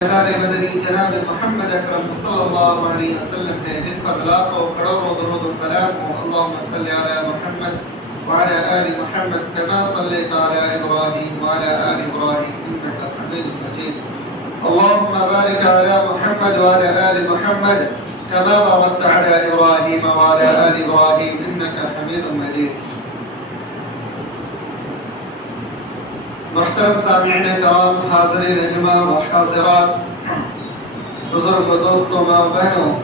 مدنی جناب محمد اکرم صلی اللہ علیہ وسلم ہے، جن پر لاکھوں کروڑوں درود و سلام ہو۔ اللہم صلی علی محمد وعلی آل محمد کما صلیت علی ابراہیم وعلی آل ابراہیم انک حمید مجید۔ اللہم بارک علی محمد وعلی آل محمد کما بارکت علی ابراہیم وعلی آل ابراہیم انک حمید مجید۔ محترم سامعین کرام، حاضرین اجماع و حاضرات، بزرگ و دوستوں، ماں بہنوں،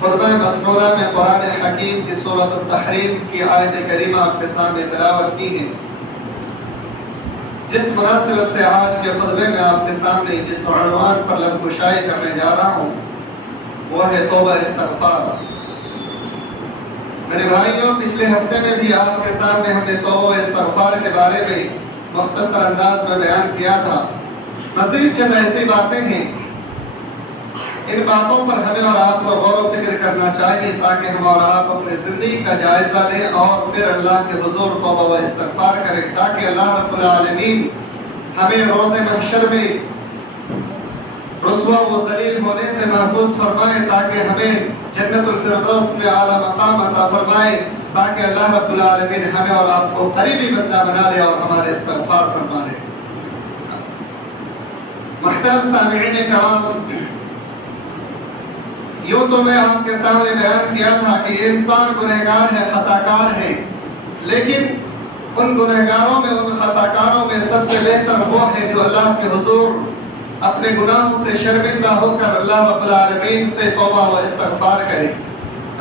خطبہ مسنونہ میں قرآن حکیم کی سورۃ التحریم کی آیت کریمہ آپ کے سامنے تلاوت کی ہے۔ جس مناسبت سے آج کے خطبے میں آپ کے سامنے جس عنوان پر لب گشائی کرنے جا رہا ہوں وہ ہے توبہ استغفار۔ میرے بھائیوں، پچھلے ہفتے میں بھی آپ کے سامنے ہم نے توبہ استغفار کے بارے میں مختصر انداز میں بیان کیا تھا۔ مزید چند ایسی باتیں ہیں، ان باتوں پر ہمیں اور آپ کو غور و فکر کرنا چاہیے تاکہ ہم اور آپ اپنے زندگی کا جائزہ لیں اور پھر اللہ کے حضور توبہ و استغفار کریں، تاکہ اللہ رب العالمین ہمیں روز محشر میں رسوا و ذلیل ہونے سے محفوظ فرمائے، تاکہ ہمیں جنت الفردوس میں اعلیٰ مقام عطا فرمائے، تاکہ اللہ رب العالمین ہمیں اور آپ کو قریبی بندہ بنا لے اور ہمارے استغفار فرما لے۔ محترم سامعین کرام، یوں تو میں آپ کے سامنے بیان کیا تھا کہ انسان گنہگار ہے، خطا کار ہے، لیکن ان گنہگاروں میں، ان خطا کاروں میں سب سے بہتر وہ ہے جو اللہ کے حضور اپنے گناہوں سے شرمندہ ہو کر اللہ رب العالمین سے توبہ و استغفار کرے۔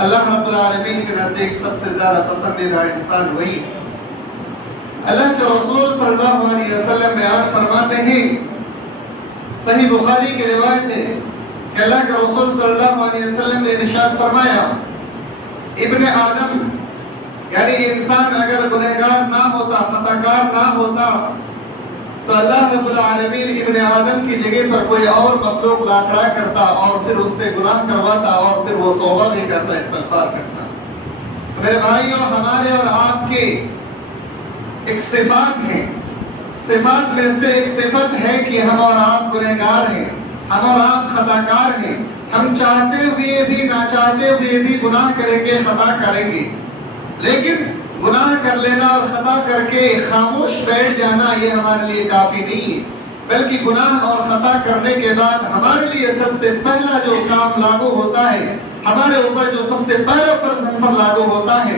اللہ رب العالمین کے نزدیک سب سے زیادہ پسندیدہ انسان وہی ہے۔ اللہ کے رسول صلی اللہ علیہ وسلم بیان فرماتے ہیں، صحیح بخاری کی روایت ہے کہ اللہ کے رسول صلی اللہ علیہ وسلم نے ارشاد فرمایا، ابن آدم یعنی انسان اگر گنہگار نہ ہوتا، خطا کار نہ ہوتا، تو اللہ رب العالمین ابن آدم کی جگہ پر کوئی اور مخلوق لا کھڑا کرتا اور پھر اس سے گناہ کرواتا اور پھر وہ توبہ بھی کرتا، استغفار کرتا۔ میرے بھائیوں، ہمارے اور آپ کے ایک صفات ہیں، صفات میں سے ایک صفت ہے کہ ہم اور آپ گنہگار ہیں، ہم اور آپ خطا کار ہیں، ہم چاہتے ہوئے بھی نہ چاہتے ہوئے بھی گناہ کریں گے، خطا کریں گے، لیکن گناہ کر لینا اور خطا کر کے خاموش بیٹھ جانا یہ ہمارے لیے کافی نہیں ہے، بلکہ گناہ اور خطا کرنے کے بعد ہمارے لیے سب سے پہلا جو کام لاگو ہوتا ہے، ہمارے اوپر جو سب سے پہلا فرض ہم پر لاگو ہوتا ہے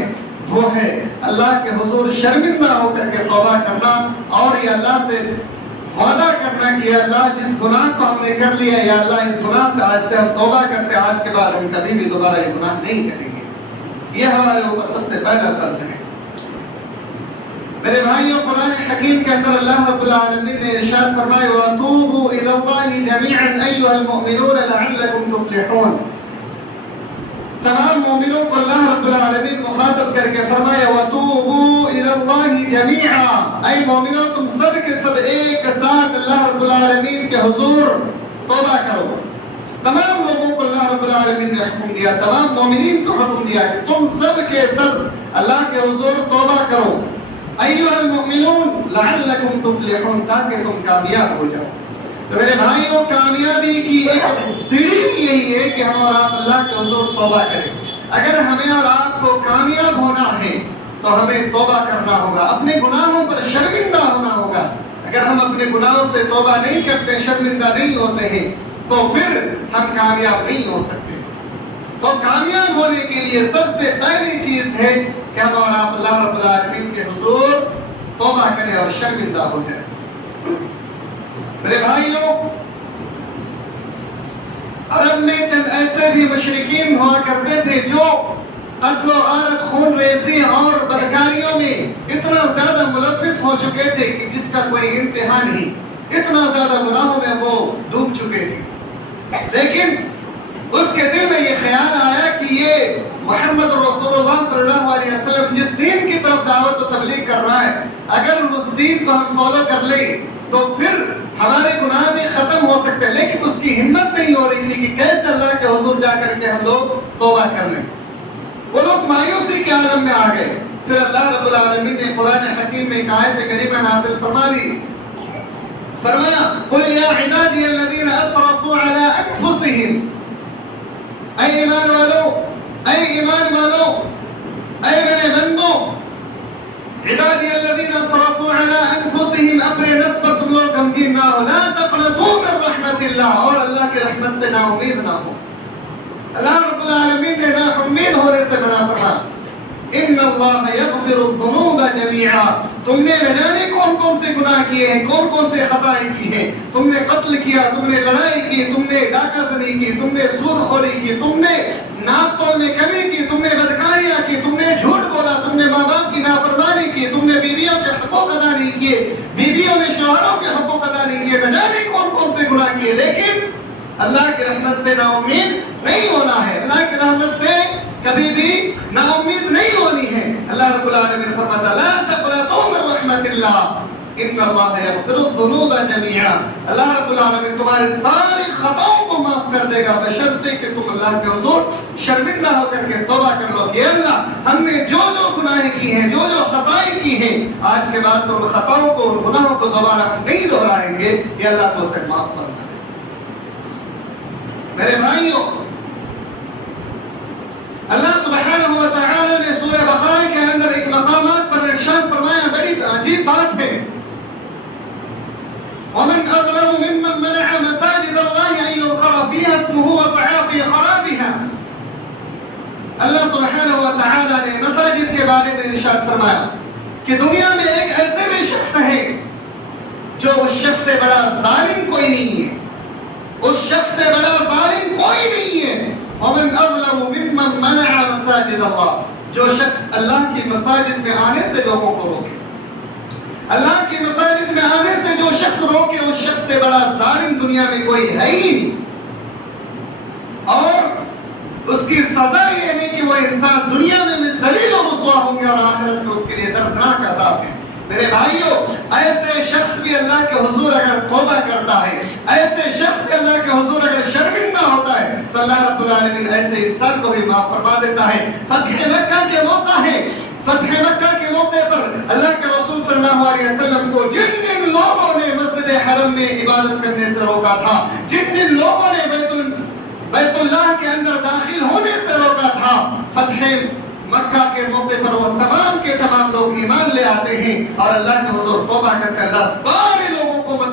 وہ ہے اللہ کے حضور شرمندہ ہو کر کے توبہ کرنا اور یہ اللہ سے وعدہ کرنا کہ اللہ جس گناہ کو ہم نے کر لیا، یا اللہ اس گناہ سے آج سے ہم توبہ کرتے ہیں، آج کے بعد ہم کبھی بھی دوبارہ یہ گناہ نہیں کریں گے۔ یہ ہمارے اوپر سب سے پہلا فرض ہے۔ میرے بھائیوں، قرآن حکیم کے اندر اللہ رب العالمین نے ارشاد فرمایا، وَتُوبُوا إِلَى اللَّهِ جَمِيعًا أَيُّهَا الْمُؤْمِنُونَ لَعَلَّكُمْ تُفْلِحُونَ۔ تمام مومنوں کو اللہ رب العالمین مخاطب کر کے فرمایا، وَتُوبُوا إِلَى اللَّهِ جَمِيعًا، اے مومنوں تم سب کے سب ایک ساتھ اللہ رب العالمین کے حضور توبہ کرو۔ تمام لوگوں کو اللہ رب العالمین نے حکم دیا، تمام مومنین کو حکم دیا کہ تم سب کے سب اللہ کے حضور توبہ کرو، ایھا المؤمنون لعلکم تفلحون، تاکہ تم کامیاب ہو جاؤ۔ تو میرے بھائیوں، کامیابی کی ایک سیڑھی یہی ہے کہ ہم اور آپ اللہ کے حضور توبہ کریں۔ اگر ہمیں اور آپ کو کامیاب ہونا ہے تو ہمیں توبہ کرنا ہوگا، اپنے گناہوں پر شرمندہ ہونا ہوگا۔ اگر ہم اپنے گناہوں سے توبہ نہیں کرتے، شرمندہ نہیں ہوتے ہیں، تو پھر ہم کامیاب نہیں ہو سکتے۔ تو کامیاب ہونے کے لیے سب سے پہلی چیز ہے کہ ہم اور آپ اللہ رب العالمین کے حضور توبہ کریں اور شرمندہ ہو جائیں۔ میرے بھائیوں، عرب میں چند ایسے بھی مشرکین ہوا کرتے تھے جو قتل و غارت، خون ریزی اور بدکاریوں میں اتنا زیادہ ملوث ہو چکے تھے کہ جس کا کوئی انتہا نہیں، اتنا زیادہ گناہوں میں وہ ڈوب چکے تھے۔ لیکن اس کے دل میں یہ خیال آیا کہ یہ محمد رسول اللہ صلی اللہ علیہ وسلم جس دین کی طرف دعوت و تبلیغ کر رہا ہے، اگر اس دین کو ہم فالو کر لیں تو پھر ہمارے گناہ بھی ختم ہو سکتے ہیں۔ لیکن اس کی ہمت نہیں ہو رہی تھی کہ کیسے اللہ کے حضور جا کر کے ہم لوگ توبہ کر لیں۔ وہ لوگ مایوسی کے عالم میں آ گئے۔ پھر اللہ رب العالمین نے قرآن حکیم میں ایک آیت کریمہ نازل فرما دی، فرمایا، قل یا عبادی الذین اے ایمان والو، اے ایمان والو، اے میرے بندو، عبادی الذین اسرفوا علی انفسہم، اپنے نفس پر تم لوگ غمگین نہ ہو، لا تقنطوا من رحمت اللہ، اور اللہ کی رحمت سے نا امید نہ ہو۔ اللہ رب العالمین نے نا امید ہونے سے منع فرمایا، ان اللہ یغفر الذنوب جميعا، تم نے نہ جانے کون کون سے گناہ کیے ہیں، کون کون سے خطائیں کی ہیں، تم نے قتل کیا، تم نے لڑائی کی، تم نے ڈاکہ زنی کی، تم نے سود خوری کی، تم نے ناپ تول میں کمی کی، تم نے بدکاریاں کی، تم نے جھوٹ بولا، تم نے ماں باپ کی نافرمانی کی، تم نے بیویوں کے حقوق ادا نہیں کیے، بیویوں نے شوہروں کے حقوق ادا نہیں کیے، نہ جانے کون کون سے گناہ کیے، لیکن اللہ کی رحمت سے نا امید نہیں ہونا ہے، اللہ کی رحمت سے کبھی بھی نا امید نہیں ہونی ہے۔ اللہ رب العالمین فرماتا لا تقنطوا من رحمت اللہ ان اللہ یغفر الذنوب جميعا، اللہ رب العالمین تمہارے ساری خطاؤں کو معاف کر دے گا بشرطے کہ تم اللہ کے حضور شرمندہ ہو کر کے توبہ کر لو کہ اللہ ہم نے جو جو گناہیں کی ہیں، جو جو خطائیں کی ہیں، آج کے بعد سے ان خطاؤں کو، ان گناہوں کو دوبارہ نہیں دہرائیں گے، یہ اللہ تو اسے معاف فرما دے۔ میرے بھائیوں، اللہ سبحانہ و تعالی نے سورہ بقرہ کے اندر ایک مقامات پر ارشاد فرمایا، بڑی عجیب بات ہے، وَمَنْ أَظْلَمُ مِمَّنْ مَنَعَ مَسَاجِدَ اللَّهِ أَنْ يُذْكَرَ فِيهَا اسْمُهُ وَسَعَىٰ فِي خَرَابِهَا۔ اللہ سبحانہ و تعالی نے مساجد کے بارے میں ارشاد فرمایا کہ دنیا میں ایک ایسے بھی شخص ہے جو اس شخص سے بڑا ظالم کوئی نہیں ہے، اس شخص سے بڑا ظالم کوئی نہیں ہے۔ وَمَنْ أَظْلَمُ مِمَّنْ مَنَعَ مَسَاجِدَ اللَّهِ، جو شخص اللہ کی مساجد میں آنے سے لوگوں کو روکے، اللہ کی مساجد میں آنے سے جو شخص روکے، اس شخص سے بڑا ظالم دنیا میں کوئی ہے ہی نہیں، اور اس کی سزا یہ ہے کہ وہ انسان دنیا میں بھی ذلیل و رسوا ہوں گے اور آخرت میں اس کے لیے دردناک عذاب ہے۔ میرے بھائیوں، ایسے شخص بھی اللہ کے حضور اگر توبہ کرتا ہے، ایسے شخص بھی اللہ کے حضور اگر شرمندہ ہوتا ہے تو اللہ رب العالمین ایسے انسان کو بھی معاف فرما دیتا ہے۔ فتح مکہ کے موقع ہے، فتح مکہ کے موقع پر اللہ کے رسول صلی اللہ علیہ وسلم کو جن جن لوگوں نے مسجد حرم میں عبادت کرنے سے روکا تھا، جن جن لوگوں نے بیت اللہ کے اندر داخل ہونے سے روکا تھا، فتح مکہ کے موقع پر وہ تمام کے تمام لوگ ایمان لے آتے ہیں اور اللہ کے حضور توبہ کر کے اللہ سارے لوگوں کو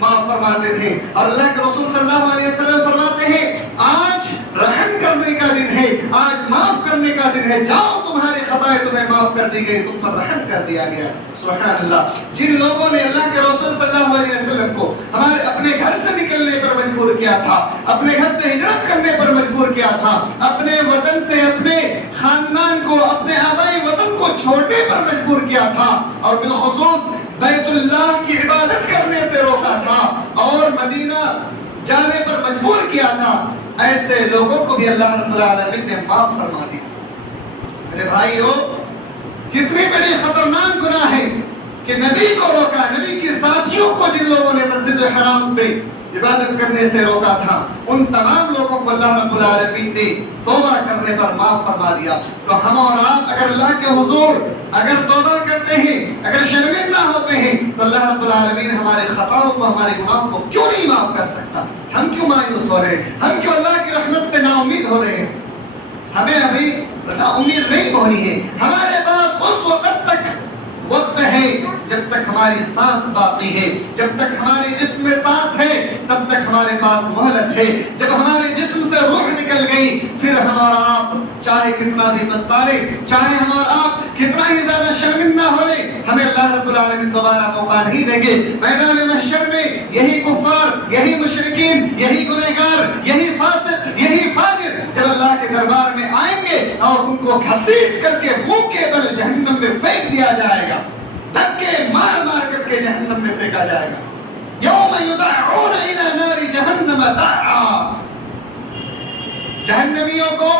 معاف فرماتے تھے، اور اللہ کے رسول صلی اللہ علیہ وسلم فرماتے ہیں آج رحم کرنے کا دن ہے، آج معاف کرنے کا دن ہے، جاؤ تمہاری خطائیں تمہیں معاف کر دی گئی، تم پر رحم کر دیا گیا۔ سبحان اللہ۔ جن لوگوں نے اللہ کے رسول صلی اللہ علیہ وسلم کو ہمارے اپنے گھر سے نکلنے پر مجبور کیا تھا، اپنے گھر سے ہجرت کرنے پر مجبور کیا تھا، اپنے وطن سے، اپنے خاندان کو، اپنے آبائی وطن کو چھوڑنے پر مجبور کیا تھا، اور بالخصوص بیت اللہ کی عبادت کرنے سے روکا تھا اور مدینہ جانے پر مجبور کیا تھا، ایسے لوگوں کو بھی اللہ رب العالمین نے معاف فرما دیا۔ میرے بھائیو، کتنی بڑی خطرناک گناہ ہے کہ نبی کو روکا، نبی کے ساتھیوں کو جن لوگوں نے مسجد حرام پہ عبادت کرنے سے روکا تھا، ان تمام لوگوں کو اللہ رب العالمین نے توبہ کرنے پر معاف فرما دیا۔ تو ہم اور آپ اگر اللہ کے حضور اگر توبہ کرتے ہیں، اگر شرمندہ ہوتے ہیں، تو اللہ رب العالمین ہمارے خطاؤں کو، ہمارے گناہوں کو کیوں نہیں معاف کر سکتا؟ ہم کیوں مایوس ہو رہے ہیں؟ ہم کیوں اللہ کی رحمت سے نا امید ہو رہے ہیں؟ ہمیں ابھی نا امید نہیں ہونی ہے۔ ہمارے پاس اس وقت تک وقت ہے جب تک ہماری سانس باقی ہے، جب تک ہمارے جسم میں سانس ہے تب تک ہمارے پاس مہلت ہے۔ جب ہمارے جسم سے روح نکل گئی، پھر ہم اور آپ چاہے کتنا بھی پچھتائیں، چاہے ہم اور آپ کتنا ہی زیادہ شرمندہ ہوئے، ہمیں اللہ رب العالمین دوبارہ موقع نہیں دیں گے۔ میدان محشر میں یہی کفار، یہی مشرکین، یہی گنہگار، یہی فاسق، یہی فاجر جب اللہ کے دربار میں آئیں گے اور ان کو گھسیٹ کر کے منہ کے بل جہنم میں پھینک دیا جائے گا، دھکے مار مار کر کے جہنم میں پھینکا جائے گا۔ یوم یدعون الی نار جہنم دعا، جہنمیوں کو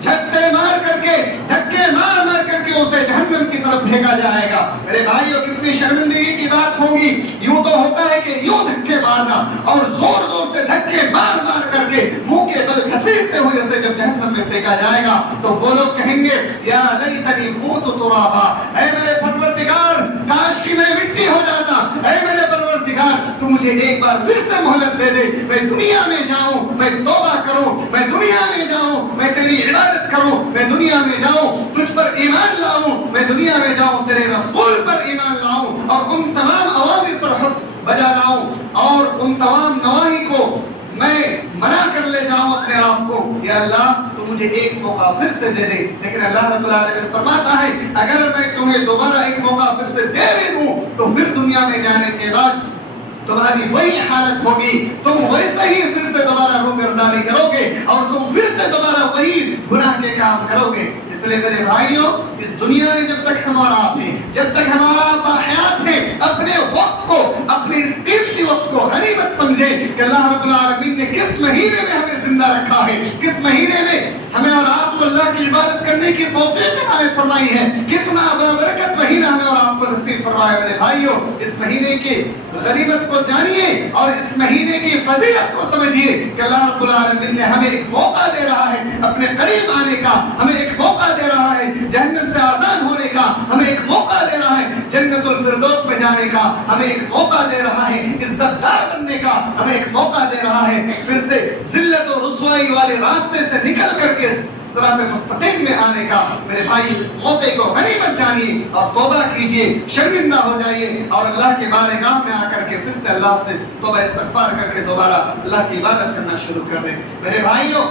جھٹے مار کر کے، دھکے مار مار کر کے اسے جہنم کی طرف پھینکا جائے گا۔ میرے بھائیوں، کتنی شرمندگی کی بات ہوگی۔ یوں تو ہوتا ہے کہ یوں دھکے مارنا اور زور زور سے دھکے مار مار کر کے منہ کے بل گھسیٹتے ہوئے اسے جب جہنم میں پھینکا جائے گا تو وہ لوگ کہیں گے یا لیتنی کنت ترابا، اے میرے پروردگار کاش کہ میں مٹی ہو جاتا، اے میرے پروردگار تو مجھے ایک بار پھر سے مہلت دے دے، میں دنیا میں جاؤں، میں توبہ کروں، میں دنیا میں جاؤں، میں تیری عبادت کروں، میں دنیا میں جاؤں تجھ پر ایمان لاؤں، میں دنیا میں جاؤں تیرے رسول پر ایمان لاؤں اور ان تمام اوامر پر حکم بجا لاؤں اور ان تمام نواہی کو میں منع کر لے جاؤں اپنے آپ کو۔ یا اللہ تو مجھے ایک موقع پھر سے دے دے۔ لیکن اللہ رب العالمین فرماتا ہے اگر میں تمہیں دوبارہ ایک موقع پھر سے دے بھی دوں تو پھر دنیا میں جانے کے بعد تمہاری وہی حالت ہوگی، تم ویسے ہی پھر سے دوبارہ روگردانی کرو گے اور تم پھر سے دوبارہ وہی گناہ کے کام کرو گے۔ اس لیے میرے بھائیوں، اس دنیا میں جب تک ہمارا آپ ہیں، جب تک ہمارا آپ حیات ہیں، اپنے وقت کو، اپنے اس قیمتی وقت کو غنیمت سمجھے کہ اللہ رب العالمین نے کس مہینے میں ہمیں زندہ رکھا ہے، کس مہینے میں ہمیں اور آپ کو اللہ کی عبادت کرنے کی توفیق عنایت فرمائی ہے، کتنا بابرکت مہینہ ہمیں اور آپ کو نصیب فرمایا۔ میرے بھائیوں، اس مہینے کی غنیمت کو جانیے اور اس مہینے کی فضیلت کو سمجھیے کہ اللہ رب العالمین نے ہمیں ایک موقع دے رہا ہے اپنے قریب آنے کا، ہمیں ایک موقع دے رہا ہے جہنم سے آزاد ہونے کا، ہمیں ایک موقع دے رہا ہے جنت الفردوس میں جانے کا، ہمیں ایک موقع دے رہا ہے عزت دار بننے کا، ہمیں ایک موقع دے رہا ہے پھر سے ذلت و رسوائی والے راستے سے نکل کر کے صراط مستقیم میں آنے کا۔ میرے بھائی، اس موقع کو غنیمت جانیے اور توبہ کیجیے، شرمندہ ہو جائیے اور اللہ کے بارگاہ میں آ کر کے پھر سے اللہ سے توبہ استغفار کر کے دوبارہ اللہ کی عبادت کرنا شروع کر دیں۔ میرے بھائیوں،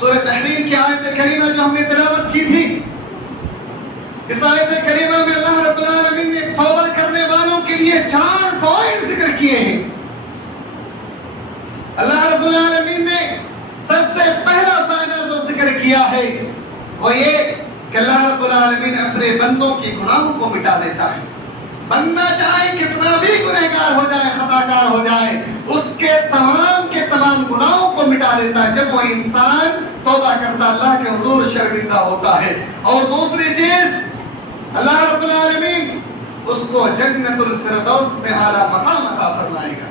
سورہ تحریم کی آیت کریمہ جو ہم نے تلاوت کی تھی، اس آیت کریمہ میں اللہ رب العالمین نے توبہ کرنے والوں کے لیے 4 فوائد ذکر کیے ہیں۔ اللہ رب العالمین نے سب سے پہلا فائدہ جو ذکر کیا ہے وہ یہ کہ اللہ رب العالمین اپنے بندوں کی گناہوں کو مٹا دیتا ہے۔ بندہ چاہے کتنا بھی گنہگار ہو جائے، خطا کار ہو جائے، اس کے تمام گناہوں کو مٹا دیتا ہے جب وہ انسان توبہ کرتا، اللہ کے حضور شرمندہ ہوتا ہے۔ اور دوسری چیز، اللہ رب العالمین اس کو جنت الفردوس میں اعلیٰ مقام عطا فرمائے گا،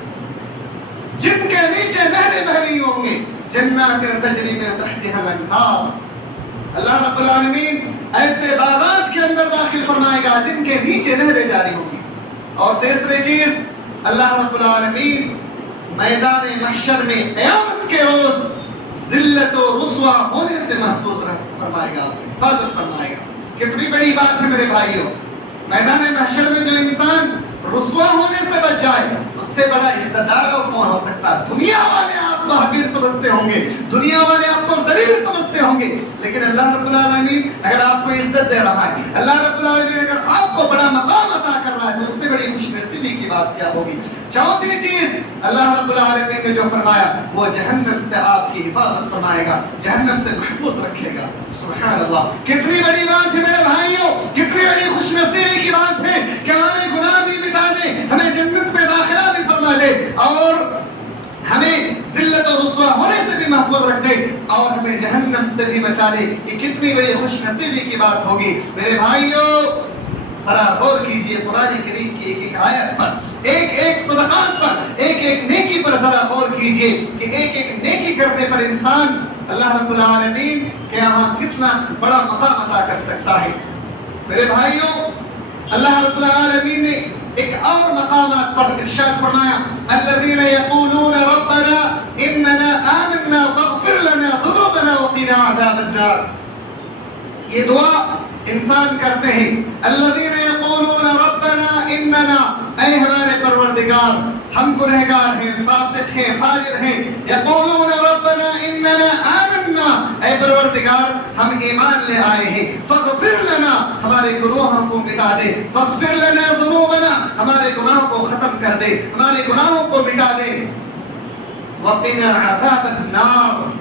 جن کے نیچے نہریں بہ رہی ہوں گی، جنات تجری من تحتها الانہار۔ اللہ رب العالمین ایسے باغات کے اندر داخل فرمائے گا جن کے نیچے نہریں جاری ہوں گی۔ اور تیسری چیز، اللہ رب العالمین میدان محشر میں قیامت کے روز ذلت و رسوا ہونے سے محفوظ فرمائے گا، حفاظت فرمائے گا۔ کتنی بڑی بات ہے میرے بھائیوں، میدان محشر میں جو انسان رسوا ہونے سے بچ جائے، اس سے بڑا عزت دار اور کون ہو سکتا ہے؟ دنیا والے آپ کو حقیر سمجھتے ہوں گے، دنیا والے آپ کو ذلیل سمجھتے ہوں گے، لیکن اللہ رب العالمین اگر آپ کو عزت دے رہا ہے، اللہ رب العالمین اگر آپ کو بڑا مقام عطا کر رہا ہے تو اس سے بڑی خوش نصیبی کی بات کیا ہوگی؟ چوتھی چیز، اللہ رب العالمین نے جو فرمایا وہ جہنم سے آپ کی حفاظت فرمائے گا، جہنم سے محفوظ رکھے گا۔ سبحان اللہ، کتنی بڑی بات ہے میرے بھائیوں، کتنی بڑی خوش نصیبی کی بات ہے کہ ہمارے گناہ بھی مٹا دے، ہمیں جنت میں داخلہ بھی فرما دے اور ہمیں ذلت و رسوا ہونے سے بھی محفوظ رکھ دے اور ہمیں جہنم سے بھی بچا دے۔ یہ کتنی بڑی خوش نصیبی کی بات ہوگی۔ میرے بھائیوں، ذرا غور کیجئے قرآن کریم کی ایک ایک آیت پر، ایک ایک صدقات پر، ایک ایک نیکی پر ذرا غور کیجئے کہ ایک ایک نیکی کرنے پر انسان اللہ رب العالمین کے یہاں کتنا بڑا مقام عطا کر سکتا ہے۔ میرے بھائیوں، اللہ رب العالمین نے ایک اور مقامات پر ارشاد فرمایا، الذین یقولون ربنا اننا آمنا فاغفر لنا ذنوبنا وقنا عذاب النار۔ یہ دعا انسان کرتے ہیں، الذین یقولون ربنا اننا، اے ہمارے پروردگار ہم گنہگار ہیں، فاسق ہیں، فاجر ہیں، یقولون ربنا اننا آمنا، اے پروردگار ہم ایمان لے آئے ہیں، فاغفر لنا، ہمارے گناہوں کو مٹا دے، فاغفر لنا ذنوبنا، ہمارے گناہوں کو ختم کر دے، ہمارے گناہوں کو مٹا دے، وقنا عذاب النار،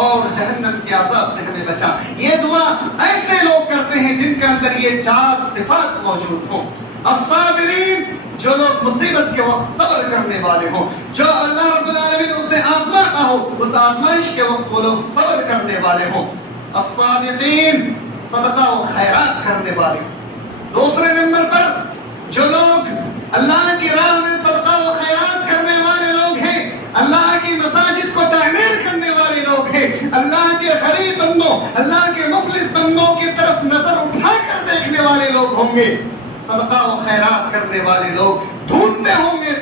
اور جہنم کے عذاب سے ہمیں بچا۔ یہ دعا ایسے لوگ کرتے ہیں جن کے اندر یہ 4 صفات موجود ہوں۔ الصابرین، جو لوگ مصیبت کے وقت صبر کرنے والے ہوں، جو اللہ رب العالمین ان سے آزماتا ہو، اس آزمائش کے وقت وہ لوگ صبر کرنے والے ہوں۔ الصادقین، صدقہ و خیرات کرنے والے ہوں۔ دوسرے نمبر پر جو لوگ اللہ کی راہ میں صدقہ و خیرات کرنے والے لوگ ہیں، اللہ کی مساجد کو تعمیر کرنے والے لوگ ہیں، اللہ کے غریب بندوں، اللہ کے مفلس بندوں کی طرف نظر اٹھا کر دیکھنے والے لوگ ہوں گے، صدقہ و خیرات کرنے والے لوگ ڈھونڈتے ہوں گے،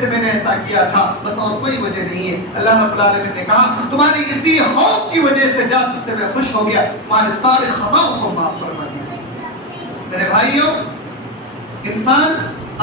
سے میں نے ایسا کیا تھا، بس اور کوئی وجہ نہیں ہے۔ اللہ رب العالمین نے کہا تمہاری اسی خوف کی وجہ سے جا تجھ سے میں خوش ہو گیا، تمہارے سارے خطاؤں کو معاف فرما دیا۔ میرے بھائیوں، انسان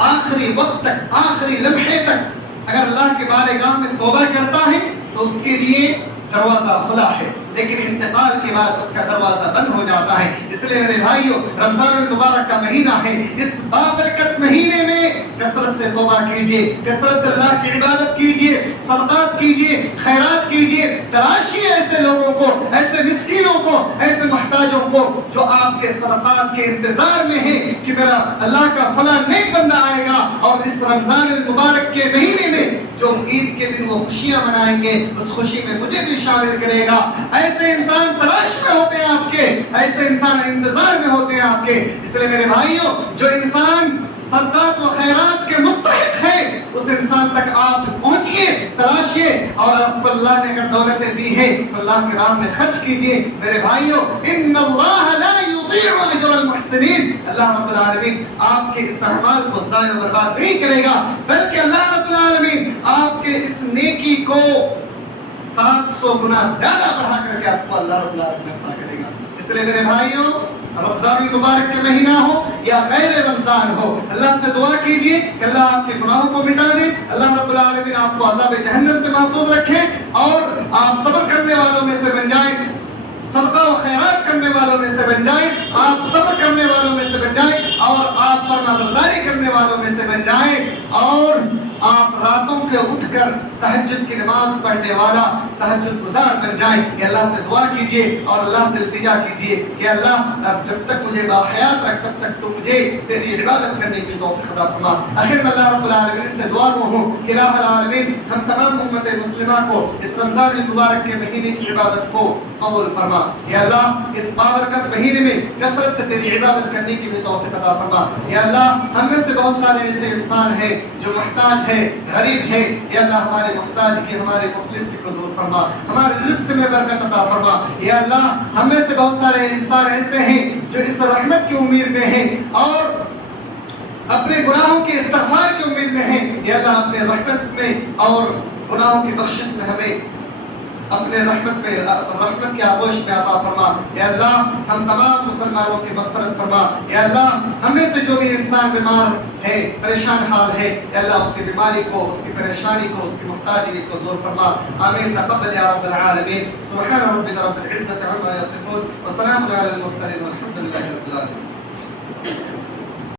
آخری وقت تک، آخری لمحے تک اگر اللہ کے بارگاہ میں توبہ کرتا ہے تو اس کے لیے دروازہ کھلا ہے، لیکن انتقال کے بعد اس کا دروازہ بند ہو جاتا ہے۔ اس لیے میرے بھائیوں، رمضان المبارک کا مہینہ ہے، اس بابرکت مہینے میں کثرت سے توبہ کیجیے، کثرت سے اللہ کی عبادت کیجیے، صدقات کیجیے، خیرات کیجیے، تلاشیے ایسے لوگوں کو، ایسے مسکینوں کو، ایسے محتاجوں کو جو آپ کے صدقات کے انتظار میں ہیں کہ میرا اللہ کا فلاں نیک بندہ آئے گا اور اس رمضان المبارک کے مہینے میں جو عید کے دن وہ خوشیاں منائیں گے، اس خوشی میں مجھے بھی شامل کرے گا۔ ایسے انسان تلاش میں ہوتے ہیں آپ کے، ایسے انسان انتظار میں ہوتے ہیں آپ کے۔ اس لیے میرے بھائیوں، جو انسان صدقات و خیرات کے مستحق ہے اس انسان تک آپ پہنچیے، تلاشیے، اور آپ کو اللہ نے اگر دولتیں دی ہے تو اللہ کے راہ میں خرچ کیجیے۔ میرے بھائیوں، ان اللہ لا یضیع اجر المحسنین، اللہ رب العالمین آپ کے اس اعمال کو ضائع و برباد نہیں کرے گا، بلکہ اللہ رب العالمین آپ کے اس نیکی کو 700 گنا زیادہ بڑھا کر کے آپ کو اللہ رب العالمین عطا کرے گا۔ اس لیے میرے بھائیوں، رمضان المبارک کا مہینہ ہو یا غیر رمضان ہو، اللہ سے دعا کیجیے کہ اللہ آپ کے گناہوں کو مٹا دے، اللہ رب العالمین آپ کو عذاب جہنم سے محفوظ رکھے، اور آپ صبر کرنے والوں میں سے بن جائیں، صدقہ و خیرات کرنے والوں میں سے بن جائیں، آپ صبر کرنے والوں میں سے بن جائیں، اور آپ فرمانبرداری کرنے والوں میں سے بن جائیں، اور آپ راتوں کے اٹھ کر تہجد کی نماز پڑھنے والا تہجد گزار بن جائیں۔ کہ اللہ سے دعا کیجیے اور اللہ سے التجا کیجیے کہ اللہ اب جب تک مجھے باحیات رکھ تب تک تو مجھے تیری عبادت کرنے کی توفیق عطا فرما۔ آخر میں اللہ رب العالمین سے دعا گو ہوں کہ الہ العالمین ہم تمام امت مسلمہ کو اس رمضان المبارک کے مہینے کی عبادت کو قبول فرما۔ یا اللہ اس بابرکت مہینے میں کثرت سے تیری عبادت کرنے کی بھی توفیق عطا فرما۔ یا اللہ ہم میں سے بہت سارے ایسے انسان ہیں جو محتاج ہے، غریب ہے، یا اللہ ہمارے محتاج کی، ہمارے مفلس کو دور فرما، ہمارے رزق میں برکت عطا فرما۔ یا اللہ ہم میں سے بہت سارے انسان ایسے ہیں جو اس رحمت کی امید میں ہیں اور اپنے گناہوں کے استغفار کی امید میں ہیں۔ یا اللہ اپنے رحمت میں اور گناہوں کی بخشش میں ہمیں اپنے رحمت کے آغوش میں عطا فرما۔ یا اللہ ہم تمام مسلمانوں کی مغفرت فرما۔ یا اللہ ہم میں سے جو بھی انسان بیمار ہے، پریشان حال ہے، یا اللہ اس کی بیماری کو، اس کی پریشانی کو، اس کی محتاجی کو دور فرما۔ آمین تقبل یا رب العالمین۔ سبحان ربک رب العزة عما یصفون وسلام علی المرسلین والحمد للہ رب العالمین۔